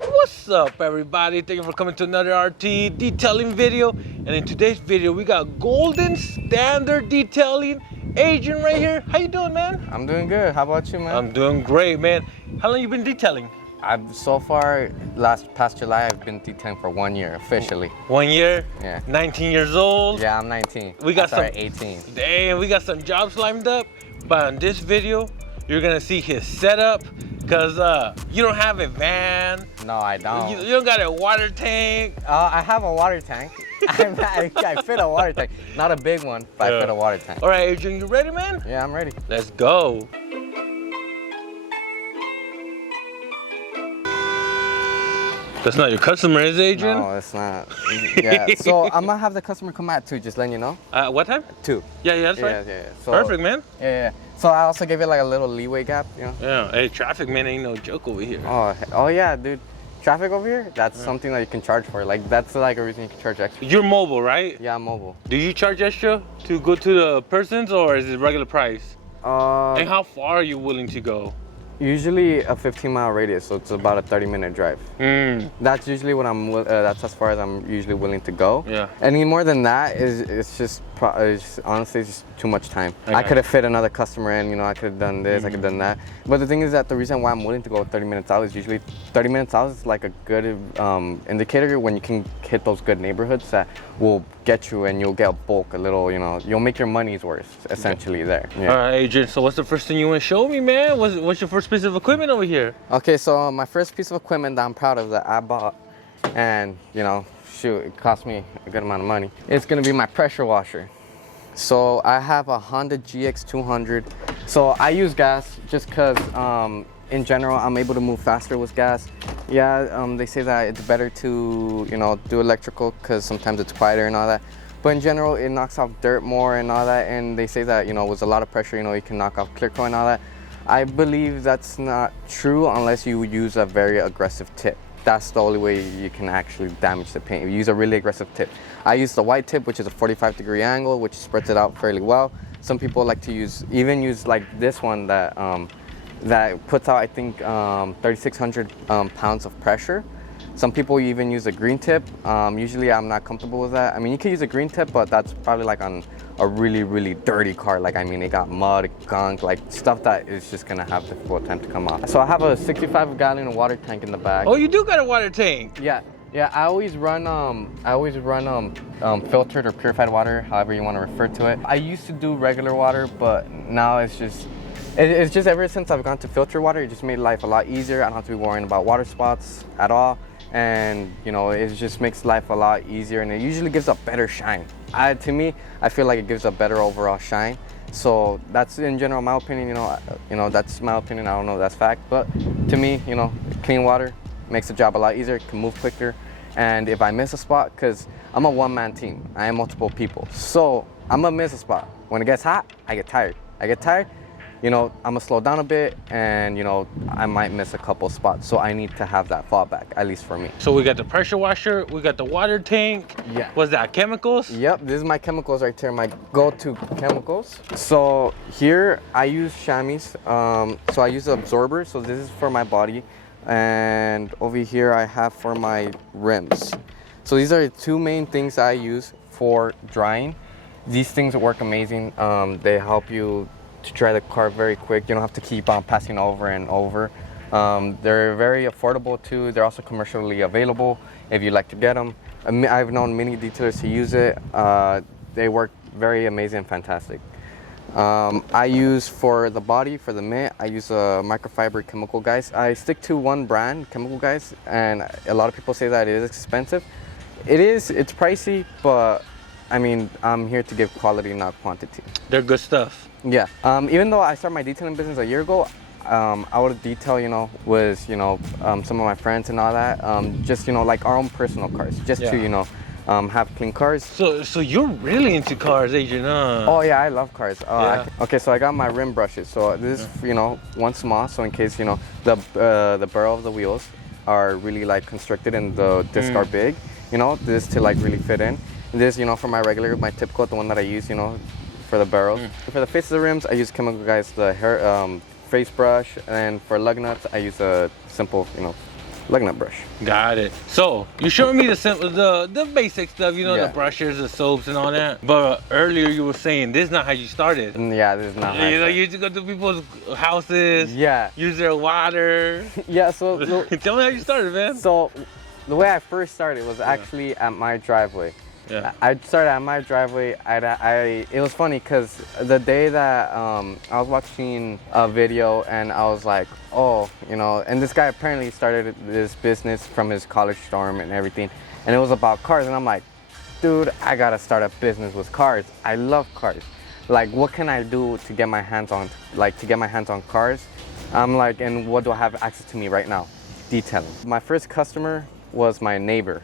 What's up, everybody? Thank you for coming to another RTE detailing video. And in today's video, we got Golden Standard Detailing agent right here. How you doing, man? I'm doing good. How about you, man? I'm doing great, man. How long you been detailing? I've so far past July I've been detailing for 1 year officially. 1 year? Yeah. 19 years old? Yeah, I'm 19. We got some 18. Damn, we got some jobs lined up. But in this video, you're gonna see his setup. Cause you don't have a van. No, I don't. You don't got a water tank. I have a water tank. I fit a water tank. Not a big one, but I fit a water tank. All right, Adrian, you ready, man? Yeah, I'm ready. Let's go. That's not your customer, is it, Adrian? No, it's not. Yeah. So I'm gonna have the customer come at 2, just letting you know. What time? 2. Yeah, that's right. Yeah. So, Perfect, man. Yeah. So I also gave it like a little leeway gap, you know. Yeah. Hey, traffic, man, ain't no joke over here. Oh yeah, dude. Traffic over here, that's something that you can charge for. Like, that's like a reason you can charge extra. You're mobile, right? Yeah, I'm mobile. Do you charge extra to go to the persons, or is it regular price? And how far are you willing to go? Usually a 15-mile radius, so it's about a 30-minute drive. That's usually what that's as far as I'm usually willing to go. Yeah. Any more than that it's just honestly it's just too much time. Okay. I could have fit another customer in, you know, I could have done this, I could have done that. But the thing is that the reason why I'm willing to go 30 minutes out is usually 30 minutes out is like a good indicator when you can hit those good neighborhoods that will get you, and you'll get a bulk, a little, you know, you'll make your money's worth essentially there. Yeah. All right, Adrian, so what's the first thing you want to show me, man? What's your first piece of equipment over here? Okay, so my first piece of equipment that I'm proud of that I bought, and you know, shoot, it cost me a good amount of money. It's gonna be my pressure washer. So I have a Honda GX200. So I use gas just cause in general I'm able to move faster with gas. Yeah, they say that it's better to, you know, do electrical cause sometimes it's quieter and all that. But in general, it knocks off dirt more and all that. And they say that, you know, with a lot of pressure, you know, you can knock off clear coat and all that. I believe that's not true unless you use a very aggressive tip. That's the only way you can actually damage the paint. You use a really aggressive tip. I use the white tip, which is a 45-degree angle, which spreads it out fairly well. Some people like to use like this one that that puts out, I think, 3,600 pounds of pressure. Some people even use a green tip. Usually I'm not comfortable with that. I mean, you can use a green tip, but that's probably like on a really, really dirty car. Like, I mean, it got mud, gunk, like stuff that is just gonna have difficult time to come off. So I have a 65-gallon water tank in the back. Oh, you do got a water tank? Yeah. I always run filtered or purified water, however you want to refer to it. I used to do regular water, but now it's just ever since I've gone to filter water, it just made life a lot easier. I don't have to be worrying about water spots at all. And you know, it just makes life a lot easier, and it usually gives a better shine. To me, I feel like it gives a better overall shine. So that's in general my opinion. You know, that's my opinion. I don't know if that's fact, but to me, you know, clean water makes the job a lot easier. Can move quicker, and if I miss a spot, because I'm a one-man team, I am multiple people, so I'm gonna miss a spot. When it gets hot, I get tired. You know, I'm gonna slow down a bit, and you know, I might miss a couple spots. So I need to have that fallback, at least for me. So we got the pressure washer, we got the water tank. Yeah. What's that, chemicals? Yep, this is my chemicals right here, my go-to chemicals. So here I use chamois. So I use the absorber. So this is for my body, and over here I have for my rims. So these are the 2 main things I use for drying. These things work amazing. They help you to dry the car very quick. You don't have to keep on passing over and over. They're very affordable too. They're also commercially available if you like to get them. I've known many detailers to use it. They work very amazing and fantastic. I use for the body, for the mitt, I use a microfiber chemical guys. I stick to one brand, chemical guys, and a lot of people say that it is expensive. It's pricey, but I mean, I'm here to give quality, not quantity. They're good stuff. Yeah. Even though I started my detailing business a year ago, I would detail, you know, with, you know, some of my friends and all that. Just, you know, like our own personal cars, just to, you know, have clean cars. So you're really into cars, Adrian, huh? Oh yeah, I love cars. Yeah. Okay, so I got my rim brushes. So this is, you know, one small, so in case, you know, the barrel of the wheels are really like constricted and the discs are big, you know, this to like really fit in. This, you know, for my tip coat, the one that I use, you know, for the barrels. For the face of the rims, I use chemical guys, the hair face brush, and for lug nuts, I use a simple, you know, lug nut brush. Got it. So you showed me the basic stuff, you know, Yeah. the brushes, the soaps, and all that. But earlier you were saying this is not how you started. Yeah, this is not how I You know, started. you used to go to people's houses. Yeah. Use their water. Yeah, so Tell me how you started, man. so the way I first started was actually at my driveway. Yeah. I started at my driveway. It was funny because the day that I was watching a video and I was like, oh, you know, and this guy apparently started this business from his college dorm and everything, and it was about cars, and I'm like, dude, I gotta start a business with cars. I love cars. Like, what can I do to get my hands on, cars? I'm like, and what do I have access to me right now? Detailing. My first customer was my neighbor.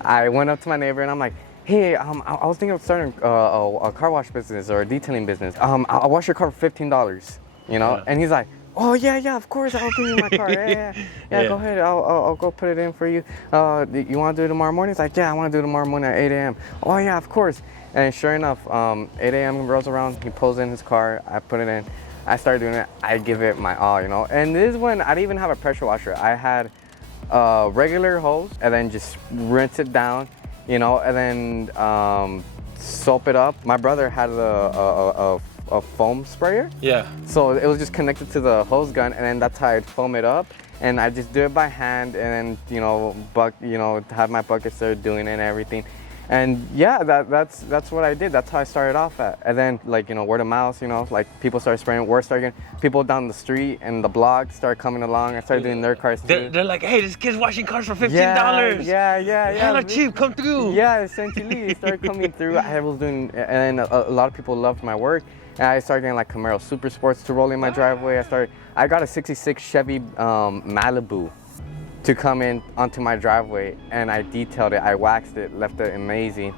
I went up to my neighbor and I'm like, hey, I was thinking of starting a car wash business or a detailing business. I'll wash your car for $15, you know? Yeah. And he's like, oh yeah, of course, I'll give you my car. Yeah, go ahead, I'll go put it in for you. You want to do it tomorrow morning? He's like, yeah, I want to do it tomorrow morning at 8 a.m. Oh yeah, of course. And sure enough, 8 a.m. rolls around, he pulls in his car, I put it in, I start doing it, I give it my all, you know? And this is when I didn't even have a pressure washer. I had a regular hose and then just rinse it down, you know, and then soap it up. My brother had a foam sprayer. Yeah. So it was just connected to the hose gun, and then that's how I'd foam it up. And I just do it by hand, and then, you know, have my buckets there doing it and everything. And yeah, that's what I did. That's how I started off at. And then, like, you know, word of mouth, you know, like people started spraying, word started getting, people down the street and the block started coming along. I started doing their cars too. They're like, hey, this kid's washing cars for $15. Yeah. Hella cheap, come through. Yeah, essentially, it started coming through. I was doing, and then a lot of people loved my work. And I started getting like Camaro Super Sports to roll in my driveway. I got a 66 Chevy Malibu to come in onto my driveway, and I detailed it, I waxed it, left it amazing.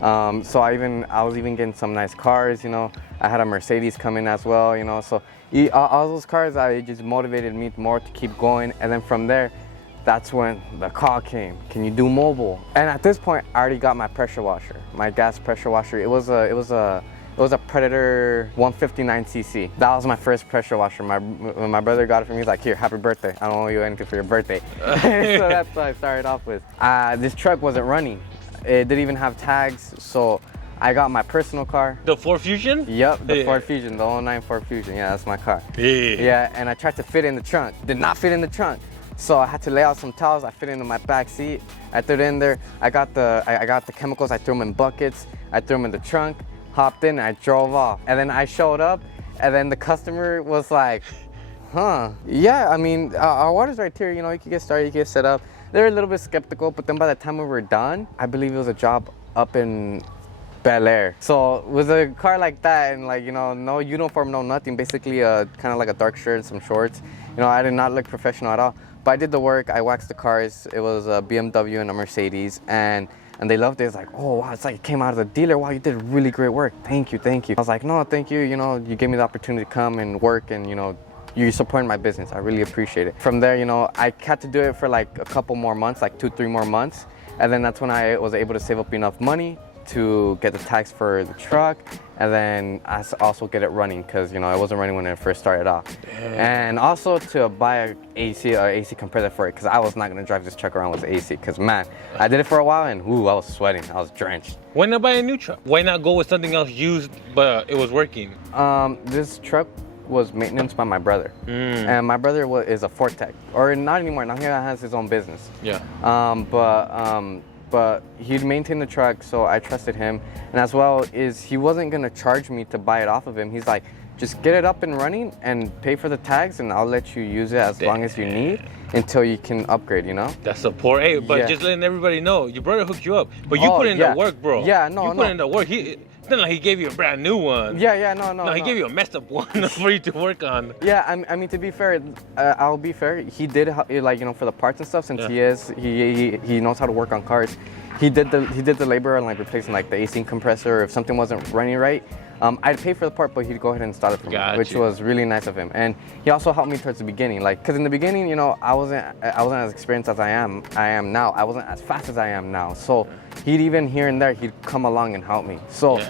So I was even getting some nice cars, you know. I had a Mercedes come in as well, you know. So all those cars, it just motivated me more to keep going. And then from there, that's when the call came. Can you do mobile? And at this point, I already got my pressure washer, my gas pressure washer. It was a Predator 159cc. That was my first pressure washer. When my brother got it for me, he's like, here, happy birthday. I don't owe you anything for your birthday. So that's what I started off with. This truck wasn't running. It didn't even have tags, so I got my personal car. The Ford Fusion? Yep, the Ford Fusion, the 09 Ford Fusion. Yeah, that's my car. Yeah, and I tried to fit it in the trunk. Did not fit in the trunk. So I had to lay out some towels. I fit it into my back seat. I threw it in there. I got the chemicals. I threw them in buckets. I threw them in the trunk. Hopped in, and I drove off. And then I showed up, and then the customer was like, huh. Yeah, I mean, our water's right here. You know, you can get started, you can get set up. They're a little bit skeptical, but then by the time we were done, I believe it was a job up in Bel Air. So with a car like that and, like, you know, no uniform, no nothing, basically kind of like a dark shirt and some shorts, you know, I did not look professional at all. But I did the work, I waxed the cars. It was a BMW and a Mercedes, and they loved it. It's like, oh wow, it's like it came out of the dealer. Wow, you did really great work. Thank you. I was like, no, thank you. You know, you gave me the opportunity to come and work, and, you know, you're supporting my business. I really appreciate it. From there, you know, I had to do it for like a couple more months, like 2-3 more months. And then that's when I was able to save up enough money to get the tags for the truck, and then I also get it running, because, you know, it wasn't running when it first started off. And also to buy a AC compressor for it, because I was not going to drive this truck around with AC, because, man, I did it for a while, and ooh, I was sweating, I was drenched. Why not buy a new truck? Why not go with something else used but it was working? This truck was maintenance by my brother, and my brother is a Ford tech, or not anymore. Now he has his own business. Yeah. But he'd maintain the truck, so I trusted him. And as well is he wasn't gonna charge me to buy it off of him. He's like, just get it up and running and pay for the tags, and I'll let you use it as long as you need until you can upgrade, you know? That's support. Hey, but just letting everybody know, your brother hooked you up, but you put in the work, bro. Yeah, you put in the work. It's not like he gave you a brand new one. No, he gave you a messed up one for you to work on. Yeah, I mean, to be fair, I'll be fair. He did, like, you know, for the parts and stuff, since he knows how to work on cars. He did the labor on, like, replacing, like, the AC compressor. Or if something wasn't running right, I'd pay for the part, but he'd go ahead and install it for me, which was really nice of him. And he also helped me towards the beginning, like, because in the beginning, you know, I wasn't as experienced as I am now. I wasn't as fast as I am now. So he'd even here and there, he'd come along and help me. So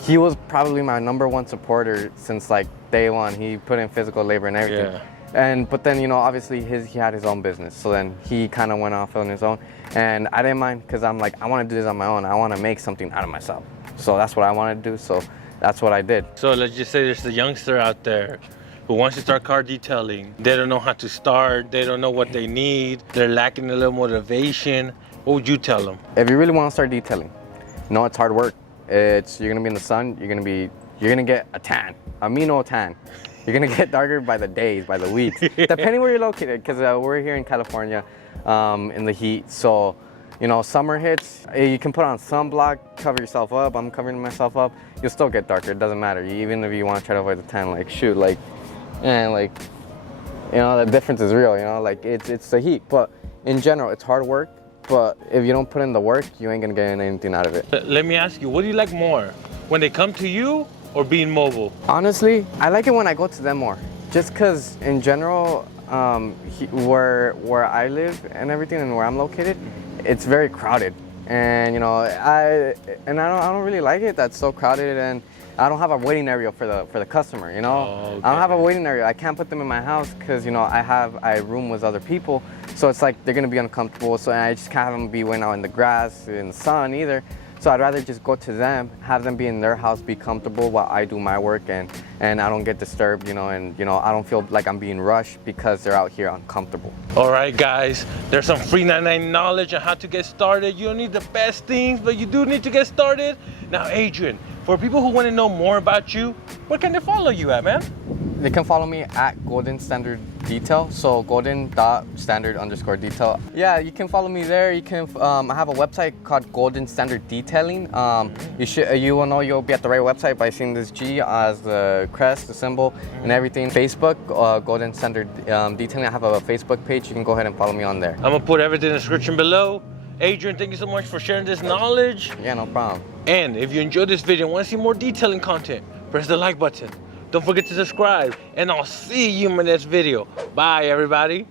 he was probably my #1 supporter since, like, day one. He put in physical labor and everything. But then, you know, obviously he had his own business, so then he kind of went off on his own, and I didn't mind because I'm like, I want to do this on my own. I want to make something out of myself, so that's what I want to do. So that's what I did. So let's just say there's a youngster out there who wants to start car detailing. They don't know how to start. They don't know what they need. They're lacking a little motivation. What would you tell them? If you really want to start detailing, no, it's hard work. You're gonna be in the sun. You're gonna get a tan, amino tan. You're gonna get darker by the days, by the weeks, depending where you're located. Because we're here in California, in the heat. So, you know, summer hits. You can put on sunblock, cover yourself up. I'm covering myself up. You'll still get darker. It doesn't matter. Even if you want to try to avoid the tan, like shoot, like, and like, you know, the difference is real. You know, like it's the heat. But in general, it's hard work. But if you don't put in the work, you ain't gonna get anything out of it. Let me ask you, what do you like more? When they come to you or being mobile? Honestly, I like it when I go to them more. Just because in general, where I live and everything and where I'm located, it's very crowded. And you know, I don't really like it that's so crowded, and I don't have a waiting area for the customer, you know? Oh, okay. I don't have a waiting area. I can't put them in my house because, you know, I room with other people. So it's like they're gonna be uncomfortable. So I just can't have them be waiting out in the grass, in the sun either. So I'd rather just go to them, have them be in their house, be comfortable while I do my work, and I don't get disturbed, you know, and you know, I don't feel like I'm being rushed because they're out here uncomfortable. All right, guys, there's some free 99 knowledge on how to get started. You don't need the best things, but you do need to get started. Now, Adrian, for people who want to know more about you, where can they follow you at, man? They can follow me at Golden Standard Detail, so golden.standard_detail. Yeah, you can follow me there. You can. I have a website called Golden Standard Detailing. You will know you'll be at the right website by seeing this G as the crest, the symbol, and everything. Facebook, Golden Standard Detailing. I have a Facebook page. You can go ahead and follow me on there. I'm gonna put everything in the description below. Adrian, thank you so much for sharing this knowledge. Yeah, no problem. And if you enjoyed this video and want to see more detailing content, press the like button. Don't forget to subscribe, and I'll see you in my next video. Bye, everybody.